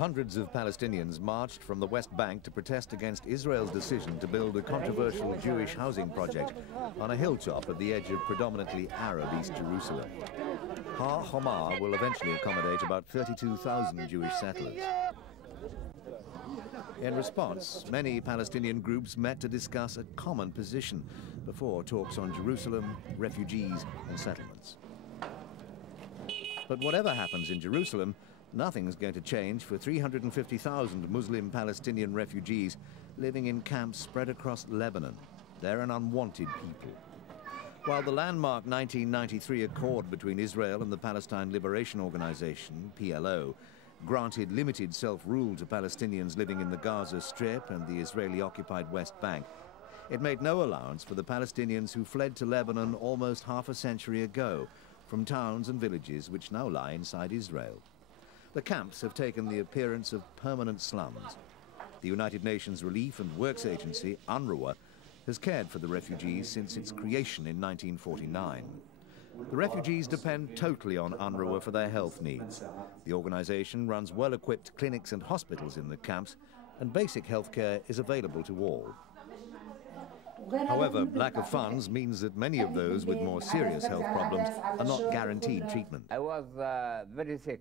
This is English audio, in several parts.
Hundreds of Palestinians marched from the West Bank to protest against Israel's decision to build a controversial Jewish housing project on a hilltop at the edge of predominantly Arab East Jerusalem. Har Homa will eventually accommodate about 32,000 Jewish settlers. In response, many Palestinian groups met to discuss a common position before talks on Jerusalem, refugees and settlements. But whatever happens in Jerusalem, nothing's going to change for 350,000 Muslim Palestinian refugees living in camps spread across Lebanon. They're an unwanted people. While the landmark 1993 accord between Israel and the Palestine Liberation Organisation, PLO, granted limited self-rule to Palestinians living in the Gaza Strip and the Israeli-occupied West Bank, it made no allowance for the Palestinians who fled to Lebanon almost half a century ago from towns and villages which now lie inside Israel. The camps have taken the appearance of permanent slums. The United Nations Relief and Works Agency, UNRWA, has cared for the refugees since its creation in 1949. The refugees depend totally on UNRWA for their health needs. The organization runs well-equipped clinics and hospitals in the camps, and basic health care is available to all. However, lack of funds means that many of those with more serious health problems are not guaranteed treatment. I was very sick.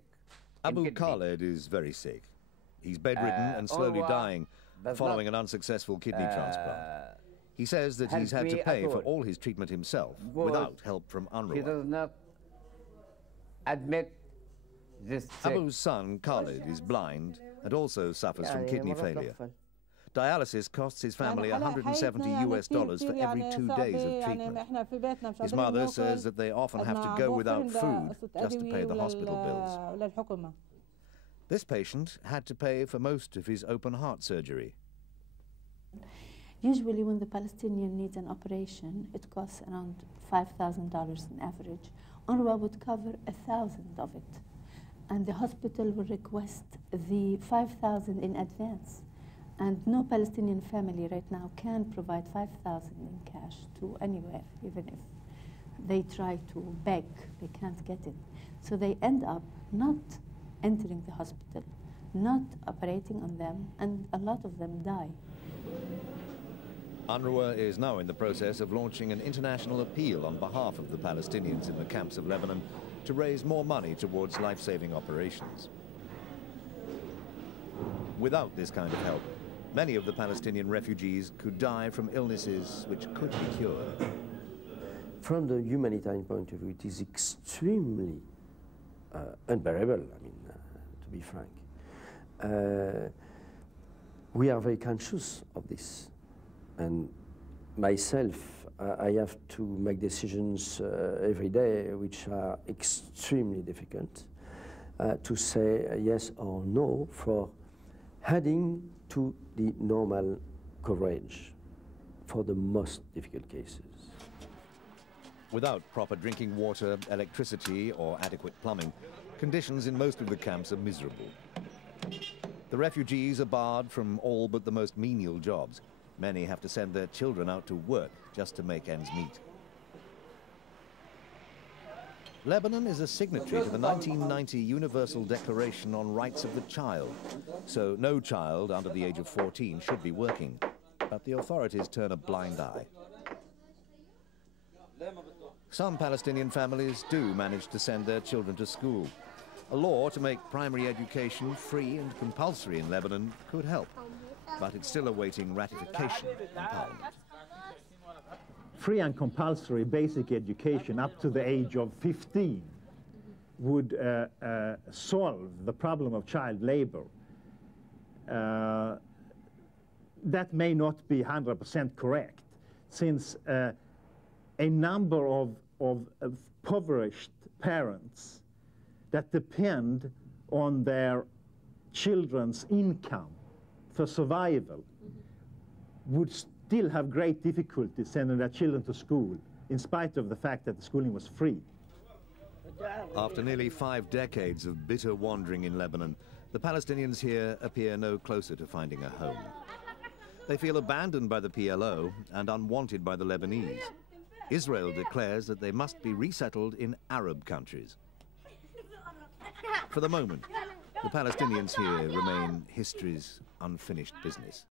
Abu Khaled is very sick. He's bedridden and slowly dying following an unsuccessful kidney transplant. He says that he's had to pay for all his treatment himself without help from UNRWA. He does not admit this sick. Abu's son, Khaled, is blind and also suffers from kidney failure. Dialysis costs his family $170 for every 2 days of treatment. His mother says that they often have to go without food just to pay the hospital bills. This patient had to pay for most of his open heart surgery. Usually when the Palestinian needs an operation, it costs around $5,000 on average. UNRWA would cover 1,000 of it. And the hospital will request the 5,000 in advance. And no Palestinian family right now can provide 5,000 in cash to anywhere, even if they try to beg, they can't get it. So they end up not entering the hospital, not operating on them, and a lot of them die. UNRWA is now in the process of launching an international appeal on behalf of the Palestinians in the camps of Lebanon to raise more money towards life-saving operations. Without this kind of help, many of the Palestinian refugees could die from illnesses which could be cured. From the humanitarian point of view, it is extremely unbearable, I mean, to be frank. We are very conscious of this. And myself, I have to make decisions every day which are extremely difficult to say yes or no for heading to the normal coverage for the most difficult cases. Without proper drinking water, electricity or adequate plumbing, conditions in most of the camps are miserable. The refugees are barred from all but the most menial jobs. Many have to send their children out to work just to make ends meet. Lebanon is a signatory to the 1990 Universal Declaration on Rights of the Child, so no child under the age of 14 should be working, but the authorities turn a blind eye. Some Palestinian families do manage to send their children to school. A law to make primary education free and compulsory in Lebanon could help, but it's still awaiting ratification in Parliament. Free and compulsory basic education up to the age of 15 would solve the problem of child labor. That may not be 100% correct, since a number of impoverished parents that depend on their children's income for survival would still have great difficulty sending their children to school, in spite of the fact that the schooling was free. After nearly 5 decades of bitter wandering in Lebanon, the Palestinians here appear no closer to finding a home. They feel abandoned by the PLO and unwanted by the Lebanese. Israel declares that they must be resettled in Arab countries. For the moment, The Palestinians here remain history's unfinished business.